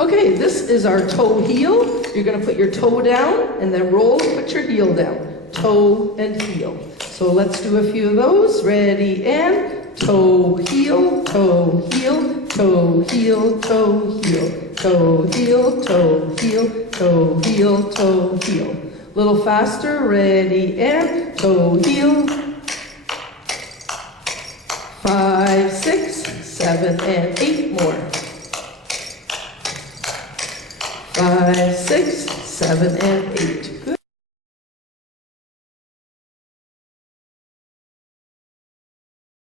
Okay, this is our toe heel. You're going to put your toe down and then roll, put your heel down. Toe and heel. So let's do a few of those. Ready, and toe, heel, toe, heel, toe, heel, toe, heel, toe, heel, toe, heel, toe, heel, toe, heel. A little faster. Ready, and toe, heel. 5, 6, 7, and 8 more. 5, 6, 7, and 8.